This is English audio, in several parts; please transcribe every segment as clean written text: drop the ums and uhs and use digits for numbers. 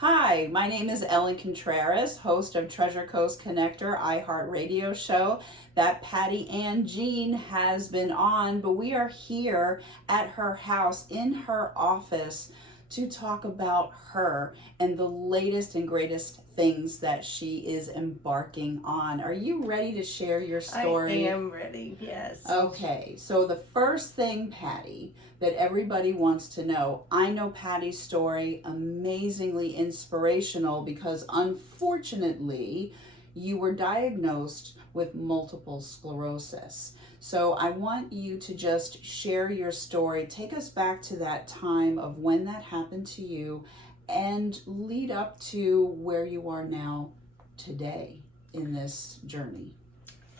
Hi, my name is Ellen Contreras, host of Treasure Coast Connector iHeartRadio show that Patti Jean has been on, but we are here at her house in her office to talk about her and the latest and greatest things that she is embarking on. Are you ready to share your story? I am ready, yes. Okay, so the first thing, Patti, that everybody wants to know, I know Patti's story, amazingly inspirational because unfortunately you were diagnosed with multiple sclerosis. So I want you to just share your story. Take us back to that time of when that happened to you and lead up to where you are now today in this journey.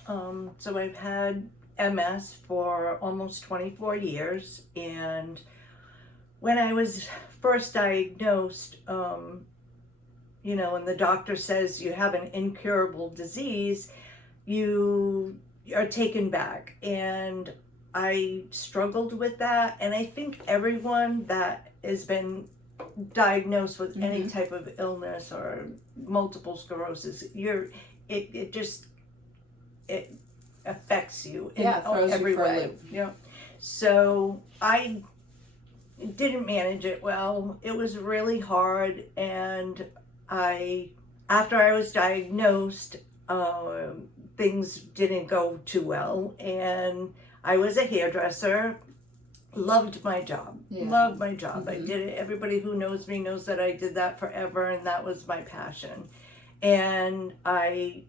So I've had MS for almost 24 years, and when I was first diagnosed, and the doctor says you have an incurable disease, you are taken back. And I struggled with that, and I think everyone that has been diagnosed with any type of illness or multiple sclerosis, it affects you in every way. Yeah. So I didn't manage it well. It was really hard, and after I was diagnosed, things didn't go too well, and I was a hairdresser. Loved my job. Loved my job. I did it. Everybody who knows me knows that I did that forever, and that was my passion. And I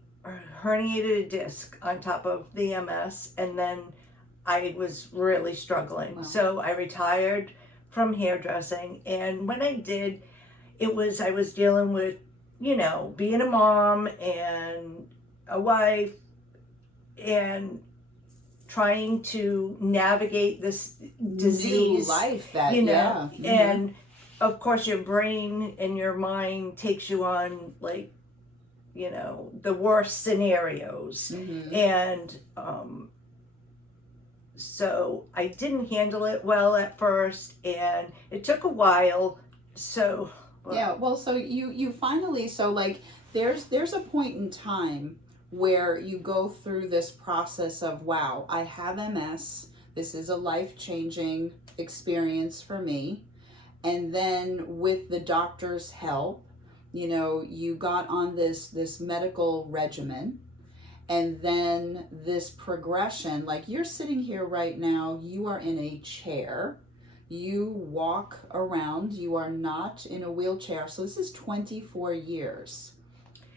herniated a disc on top of the MS, and then I was really struggling. Wow. So I retired from hairdressing, and when I did, I was dealing with, being a mom and a wife and trying to navigate this disease. New life and of course your brain and your mind takes you on the worst scenarios. And so I didn't handle it well at first, and it took a while. So so you finally, there's a point in time where you go through this process of, wow, I have MS, this is a life-changing experience for me. And then with the doctor's help, you got on this medical regimen, and then this progression, like you're sitting here right now, you are in a chair, you walk around, you are not in a wheelchair. So this is 24 years,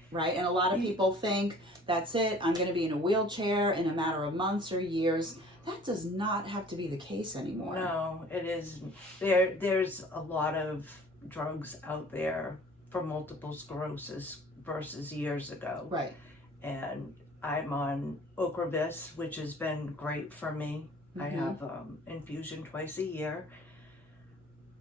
right? And a lot of people think, that's it, I'm going to be in a wheelchair in a matter of months or years. That does not have to be the case anymore. No, it is. There's a lot of drugs out there for multiple sclerosis versus years ago. Right. And I'm on Ocrevus, which has been great for me. I have infusion twice a year.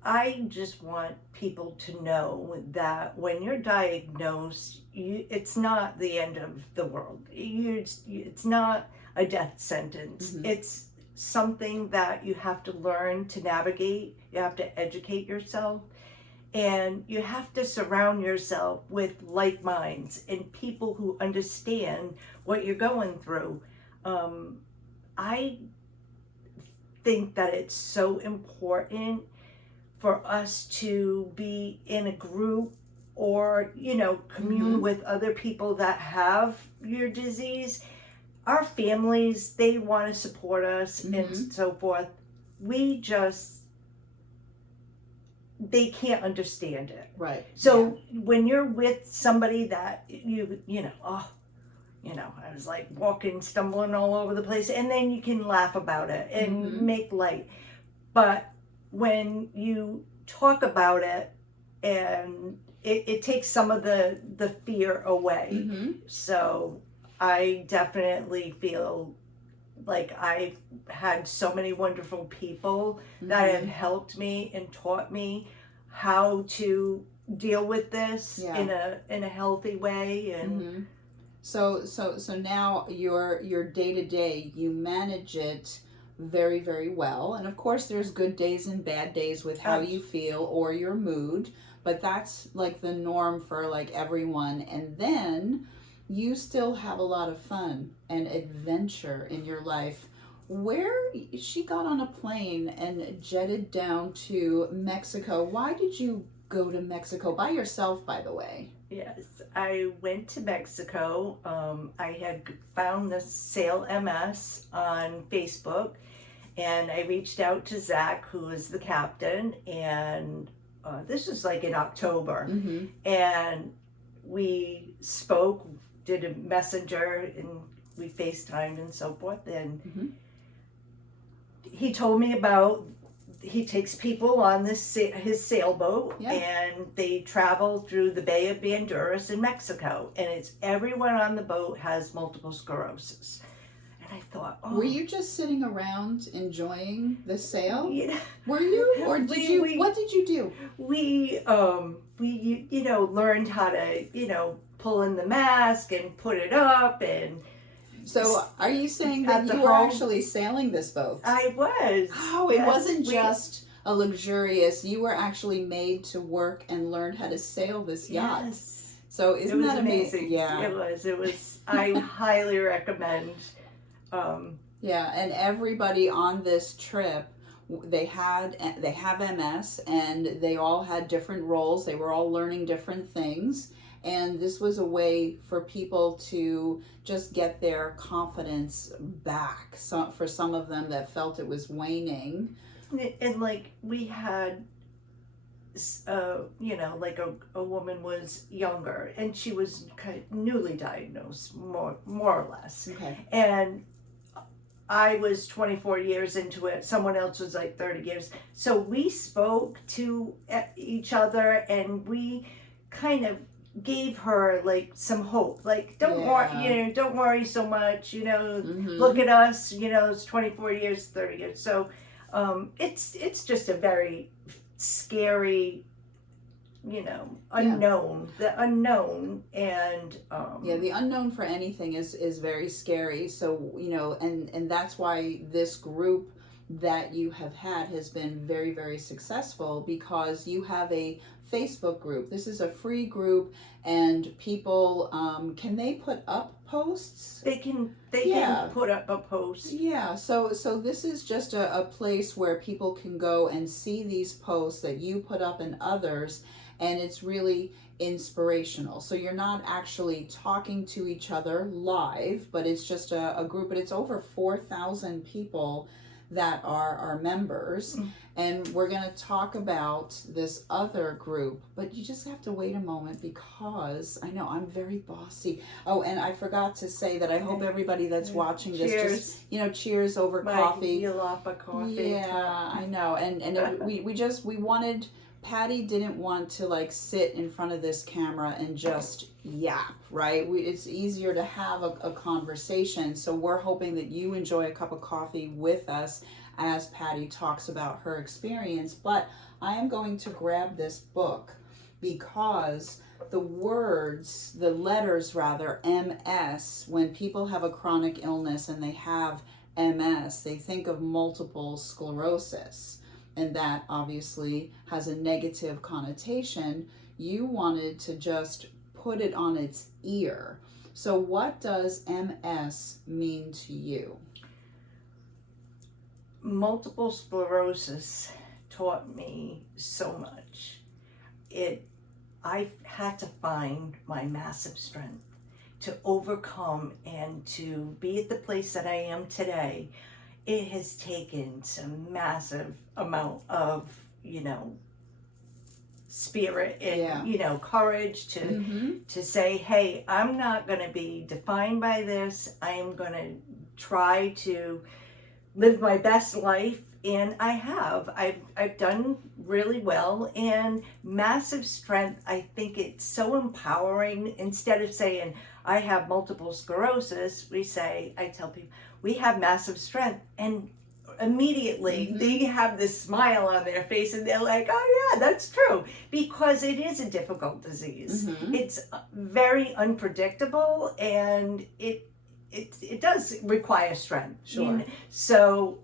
I just want people to know that when you're diagnosed, it's not the end of the world. It's not a death sentence. It's something that you have to learn to navigate. You have to educate yourself, and you have to surround yourself with like minds and people who understand what you're going through. I think that it's so important for us to be in a group or, commune with other people that have your disease. Our families, they want to support us and so forth. They can't understand it. Right. So when you're with somebody that I was like walking, stumbling all over the place, and then you can laugh about it and make light. But when you talk about it, and it takes some of the fear away. So I definitely feel like I've had so many wonderful people that have helped me and taught me how to deal with this in a healthy way. And so now your day to day, you manage it very, very well. And of course, there's good days and bad days with how you feel or your mood, but that's like the norm for like everyone. And then you still have a lot of fun and adventure in your life. Where she got on a plane and jetted down to Mexico. Why did you go to Mexico by yourself, by the way? Yes, I went to Mexico. I had found the Sail MS on Facebook, and I reached out to Zach, who was the captain, and this was like in October, and we spoke, did a messenger, and we FaceTimed and so forth, and he told me about, he takes people on his sailboat, and they travel through the Bay of Honduras in Mexico, and it's everyone on the boat has multiple sclerosis. And I thought, oh. Were you just sitting around enjoying the sail? Yeah. Were you? Or did you, what did you do? We learned how to, pull in the mask and put it up, and so are you saying that you were actually sailing this boat? I was. Oh, it wasn't just a luxurious, you were actually made to work and learned how to sail this yacht. Yes. So isn't that amazing? Yeah. It was, I highly recommend. Yeah, and everybody on this trip, they have MS, and they all had different roles. They were all learning different things. And this was a way for people to just get their confidence back. So for some of them that felt it was waning. And like we had, like a woman was younger, and she was kind of newly diagnosed, more or less. Okay. And I was 24 years into it. Someone else was like 30 years. So we spoke to each other, and we kind of gave her like some hope, like don't worry so much, look at us, it's 24 years, 30 years. So it's just a very scary, unknown, the unknown, and the unknown for anything is very scary. So and that's why this group that you have had has been very, very successful, because you have a Facebook group. This is a free group, and people can they put up posts? They can put up a post. Yeah, so this is just a place where people can go and see these posts that you put up and others, and it's really inspirational. So you're not actually talking to each other live, but it's just a group, but it's over 4,000 people that are our members. And we're going to talk about this other group, but you just have to wait a moment, because I know I'm very bossy. Oh, and I forgot to say that I hope everybody that's watching this just, cheers over coffee. Yelapa coffee. Yeah, I know. And we wanted, Patti didn't want to like sit in front of this camera and just yap, right? It's easier to have a conversation. So we're hoping that you enjoy a cup of coffee with us as Patti talks about her experience. But I am going to grab this book, because the letters rather, MS, when people have a chronic illness and they have MS, they think of multiple sclerosis. And that obviously has a negative connotation. You wanted to just put it on its ear. So what does MS mean to you? Multiple sclerosis taught me so much. I had to find my massive strength to overcome and to be at the place that I am today. It has taken some massive amount of, spirit and, courage to say, hey, I'm not going to be defined by this. I am going to try to live my best life. And I have. I've done really well, and massive strength. I think it's so empowering. Instead of saying, I have multiple sclerosis, I tell people, we have massive strength. And immediately they have this smile on their face, and they're like, oh yeah, that's true. Because it is a difficult disease. It's very unpredictable, and it does require strength. Sure. So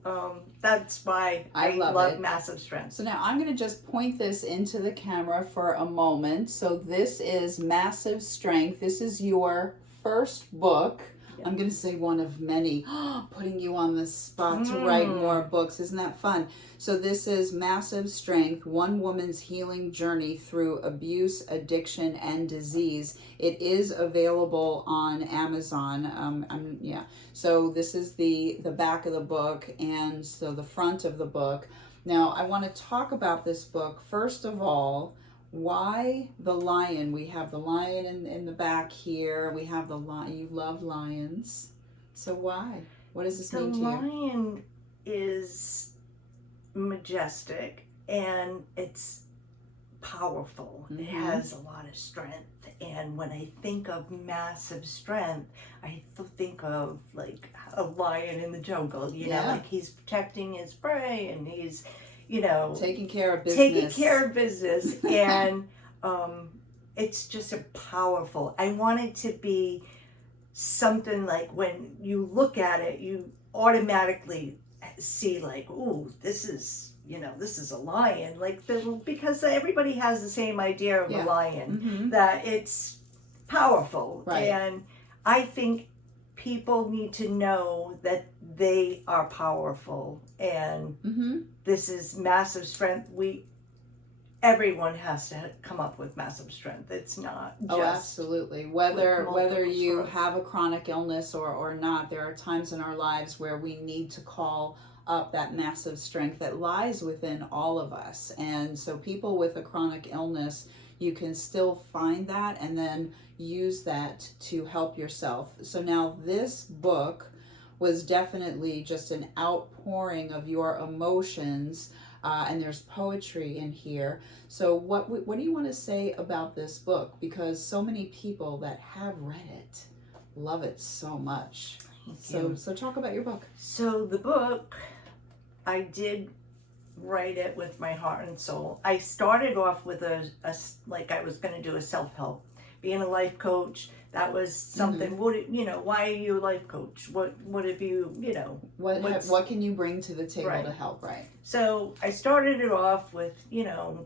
that's why I love it. Massive Strength. So now I'm going to just point this into the camera for a moment. So this is Massive Strength. This is your first book. I'm going to say one of many. Putting you on the spot to write more books. Isn't that fun? So this is Massive Strength, One Woman's Healing Journey Through Abuse, Addiction, and Disease. It is available on Amazon. So this is the back of the book, and so the front of the book. Now, I want to talk about this book. First of all, why the lion? We have the lion in the back here. We have the lion. You love lions. So why? What does this mean to you? The lion is majestic and it's powerful. It has a lot of strength. And when I think of massive strength, I think of like a lion in the jungle, you know, like he's protecting his prey and he's, you know, taking care of business. And it's just a powerful, I want it to be something like when you look at it, you automatically see like, ooh, this is, you know, this is a lion, like because everybody has the same idea of a lion, that it's powerful. And I think people need to know that they are powerful, and this is massive strength. Everyone has to come up with massive strength. It's not just absolutely. Whether you have a chronic illness or not, there are times in our lives where we need to call up that massive strength that lies within all of us. And so people with a chronic illness, you can still find that and then use that to help yourself. So now this book was definitely just an outpouring of your emotions, and there's poetry in here. So what do you want to say about this book? Because so many people that have read it love it so much. So talk about your book. So the book, I did write it with my heart and soul. I started off with like I was going to do a self-help, being a life coach. That was something. Why are you a life coach? What have you, what can you bring to the table to help, right? So I started it off with,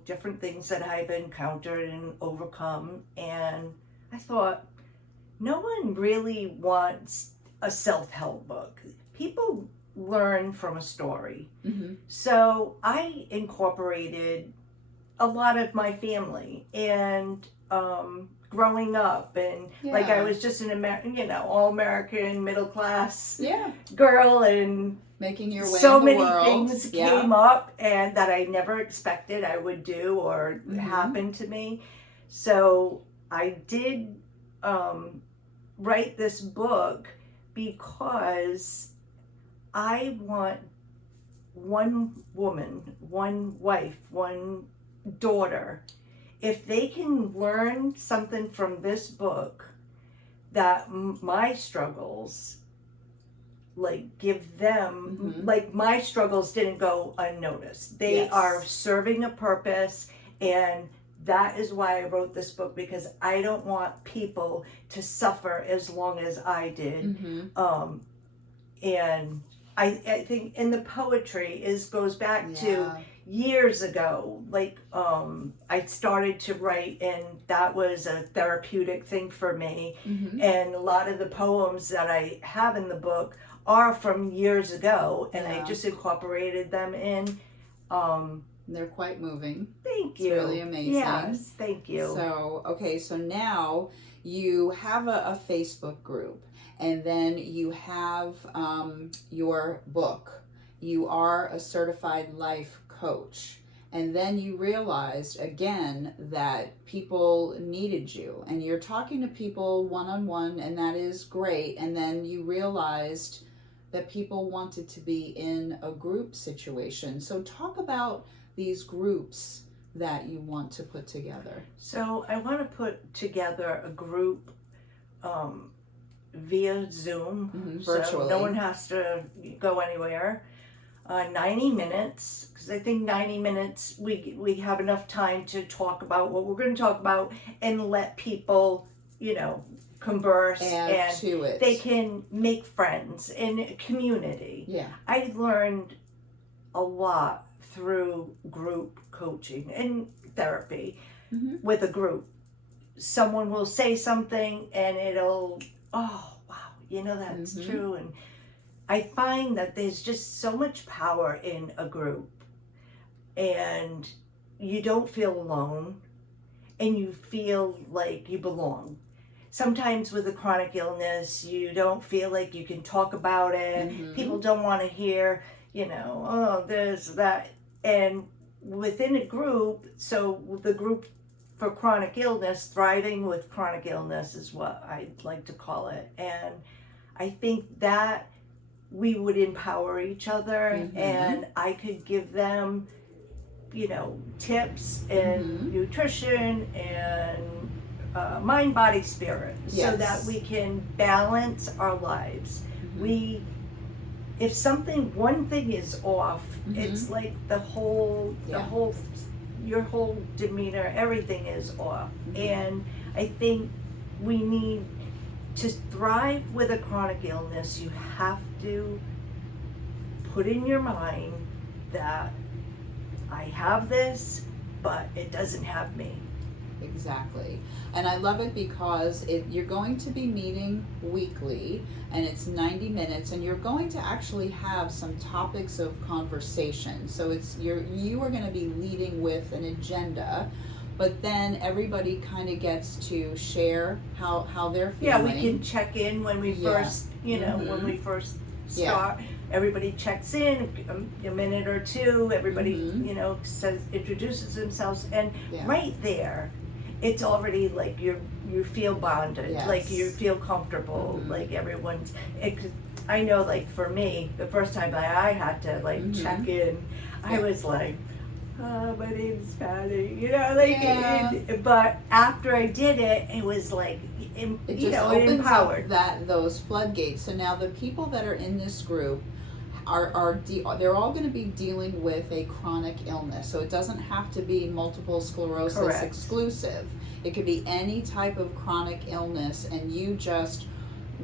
different things that I've encountered and overcome. And I thought, no one really wants a self-help book. People learn from a story. So I incorporated a lot of my family and growing up, and like I was just an all-American middle class girl, and making your way so in the many world. things came up and that I never expected I would do or happen to me. So I did write this book because I want one woman, one wife, one daughter, if they can learn something from this book, that my struggles, like give them, like my struggles didn't go unnoticed. They are serving a purpose, and that is why I wrote this book, because I don't want people to suffer as long as I did. And I think in the poetry goes back to years ago, like I started to write, and that was a therapeutic thing for me. And a lot of the poems that I have in the book are from years ago, and I just incorporated them in. They're quite moving. Thank you. It's really amazing. Yes, thank you. So now you have a Facebook group, and then you have your book. You are a certified life coach. And then you realized again that people needed you, and you're talking to people one-on-one, and that is great. And then you realized that people wanted to be in a group situation. So talk about these groups that you want to put together. So I want to put together a group via Zoom, virtually. So no one has to go anywhere. 90 minutes, because I think 90 minutes we have enough time to talk about what we're going to talk about and let people, converse and to it. They can make friends in a community. Yeah. I learned a lot through group coaching and therapy with a group. Someone will say something and it'll, oh, wow, that's true. And I find that there's just so much power in a group, and you don't feel alone, and you feel like you belong. Sometimes with a chronic illness, you don't feel like you can talk about it. People don't want to hear, oh, this, that. And within a group, so the group for chronic illness, thriving with chronic illness is what I like to call it. And I think that we would empower each other, and I could give them, tips and nutrition and mind, body, spirit, so that we can balance our lives. If one thing is off, it's like your whole demeanor, everything is off. And I think we need to thrive with a chronic illness. You have to put in your mind that I have this, but it doesn't have me. Exactly. And I love it because you're going to be meeting weekly, and it's 90 minutes, and you're going to actually have some topics of conversation. So you are going to be leading with an agenda, but then everybody kind of gets to share how they're feeling. Yeah, we can check in when we first, when we first start. Yeah. Everybody checks in a minute or two. Everybody, introduces themselves, and right there, it's already like you feel bonded, like you feel comfortable, like everyone's. I know, like for me, the first time that I had to check in, I was like, my name's Patti, but after I did it, it was like, it just opens empowered. Those floodgates. So now the people that are in this group they're all going to be dealing with a chronic illness. So it doesn't have to be multiple sclerosis exclusive. It could be any type of chronic illness, and you just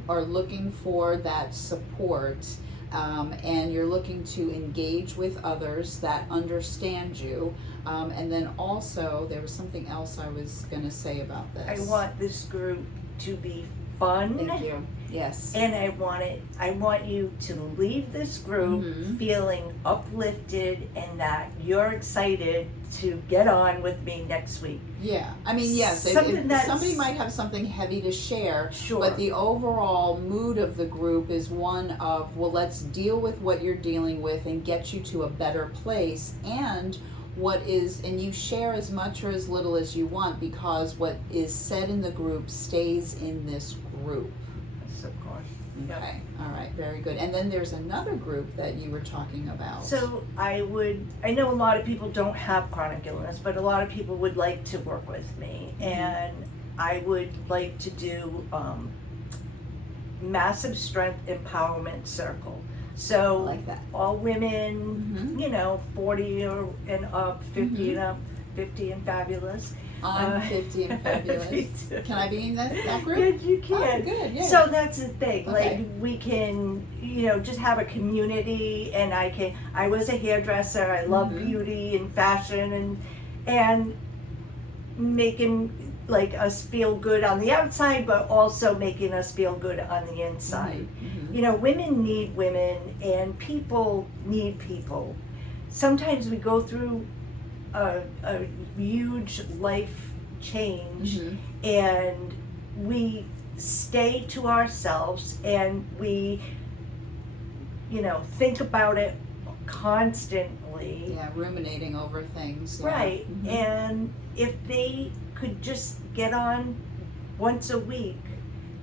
are looking for that support, and you're looking to engage with others that understand you. And then also, there was something else I was going to say about this. I want this group to be fun. Thank you. Yes. And I want you to leave this group feeling uplifted, and that you're excited to get on with me next week. Yeah. I mean, yes, somebody might have something heavy to share, but the overall mood of the group is one of, well, let's deal with what you're dealing with and get you to a better place. And you share as much or as little as you want, because what is said in the group stays in this group. Of course. Okay. All right. Very good. And then there's another group that you were talking about. So I know a lot of people don't have chronic illness, but a lot of people would like to work with me, and I would like to do massive strength empowerment circle. So like that. All women, 40 and up, 50 and up, 50 and fabulous. I'm 50 and fabulous. Can I be in that group? Yes, you can. Oh, good. Yeah. So that's the thing. Okay. Like, we can, just have a community, and I was a hairdresser. I love beauty and fashion, and making us feel good on the outside, but also making us feel good on the inside. Women need women, and people need people. Sometimes we go through a huge life change, and we stay to ourselves, and we think about it constantly. Yeah, ruminating over things. Yeah. Right. And if they could just get on once a week,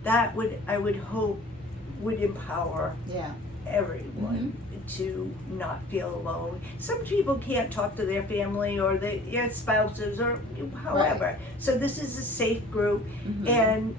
that I would hope would empower everyone to not feel alone. Some people can't talk to their family or their spouses or however. Right. So this is a safe group, and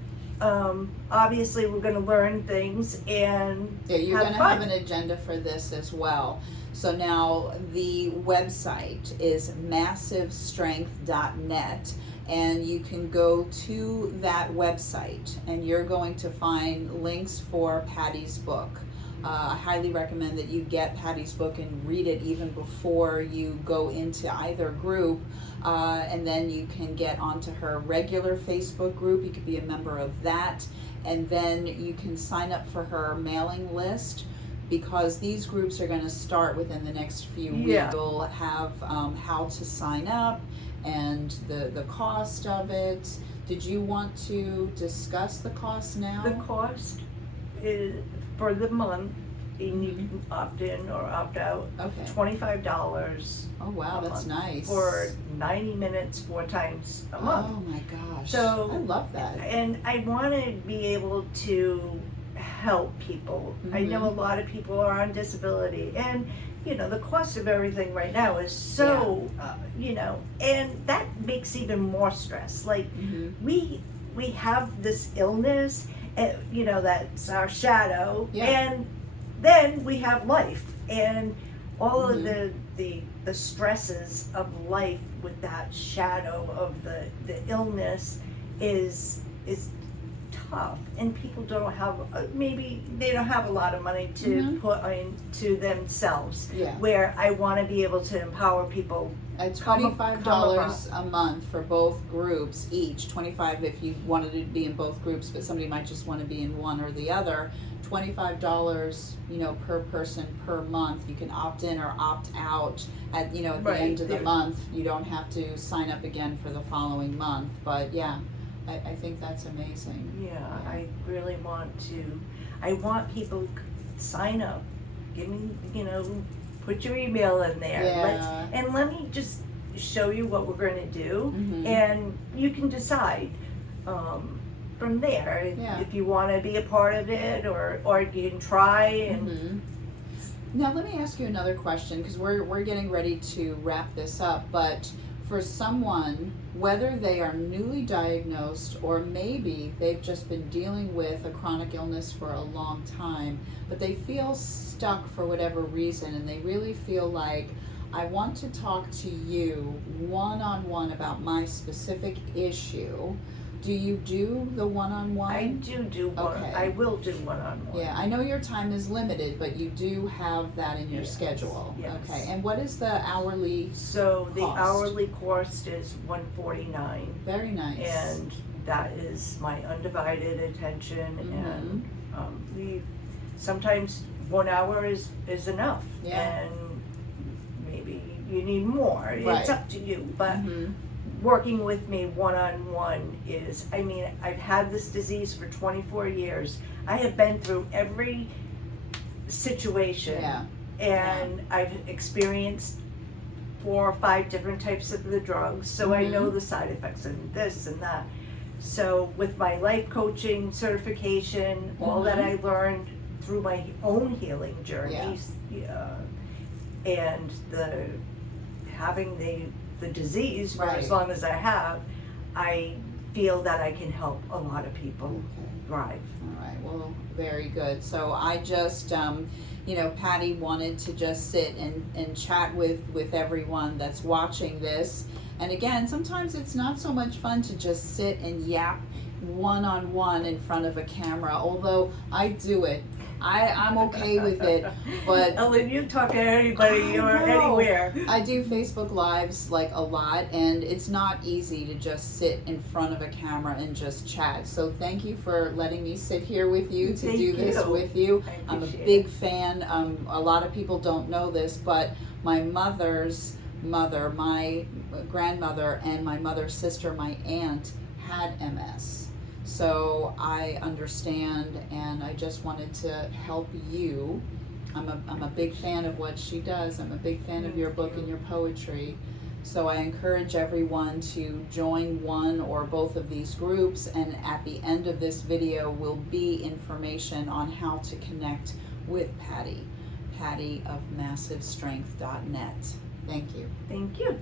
obviously we're going to learn things and you're going to have an agenda for this as well. So now the website is massivestrength.net, and you can go to that website and you're going to find links for Patti's book. I highly recommend that you get Patti's book and read it even before you go into either group, and then you can get onto her regular Facebook group. You could be a member of that, and then you can sign up for her mailing list, because these groups are going to start within the next few weeks. We'll have how to sign up and the cost of it. Did you want to discuss the cost now? The cost is for the month, and you can opt in or opt out. Okay. $25. Oh wow, that's nice. For 90 minutes, 4 times a month. Oh my gosh. So I love that. And I want to be able to help people. I know a lot of people are on disability, and you know the cost of everything right now is so you know, and that makes even more stress. Like we have this illness, you know, that's our shadow, and then we have life and all of the stresses of life with that shadow of the illness is tough, and people don't have maybe they don't have a lot of money to put into themselves. Where I want to be able to empower people. At $25 a month for both groups each. $25 if you wanted to be in both groups, but somebody might just want to be in one or the other. $25, you know, per person per month. You can opt in or opt out at, you know, at the end of the month. You don't have to sign up again for the following month. But yeah, I think that's amazing. Yeah, I really want to. I want people to sign up. Give me, you know, put your email in there. Let me just show you what we're going to do, and you can decide from there if you want to be a part of it, or you can try. And now let me ask you another question, because we're getting ready to wrap this up. But for someone, whether they are newly diagnosed or maybe they've just been dealing with a chronic illness for a long time, but they feel stuck for whatever reason, and they really feel like, I want to talk to you one-on-one about my specific issue. Do you do the one-on-one? I do one. Okay. I will do one-on-one. Yeah, I know your time is limited, but you do have that in your schedule. Yes. Okay, and what is the hourly So the cost? hourly cost is $149. Very nice. And that is my undivided attention, and we sometimes 1 hour is enough, and maybe you need more. It's up to you, but working with me one-on-one is, I mean, I've had this disease for 24 years. I have been through every situation, and I've experienced 4 or 5 different types of the drugs, so I know the side effects and this and that. So with my life coaching certification, all that I learned through my own healing journeys, and having the disease for as long as I have, I feel that I can help a lot of people thrive. All right, well, very good. So I just, you know, Patti wanted to just sit and chat with everyone that's watching this. And again, sometimes it's not so much fun to just sit and yap one-on-one in front of a camera, although I do it. I'm okay with it, but Ellen, you talk to anybody or anywhere. I do Facebook Lives like a lot, and it's not easy to just sit in front of a camera and just chat. So thank you for letting me sit here with you to do this with you. I'm a big fan. A lot of people don't know this, but my mother's mother, my grandmother, and my mother's sister, my aunt, had MS. So I understand, and I just wanted to help you. I'm a big fan of what she does. I'm a big fan of your book and your poetry. So I encourage everyone to join one or both of these groups, and at the end of this video will be information on how to connect with Patti of massivestrength.net. Thank you. Thank you.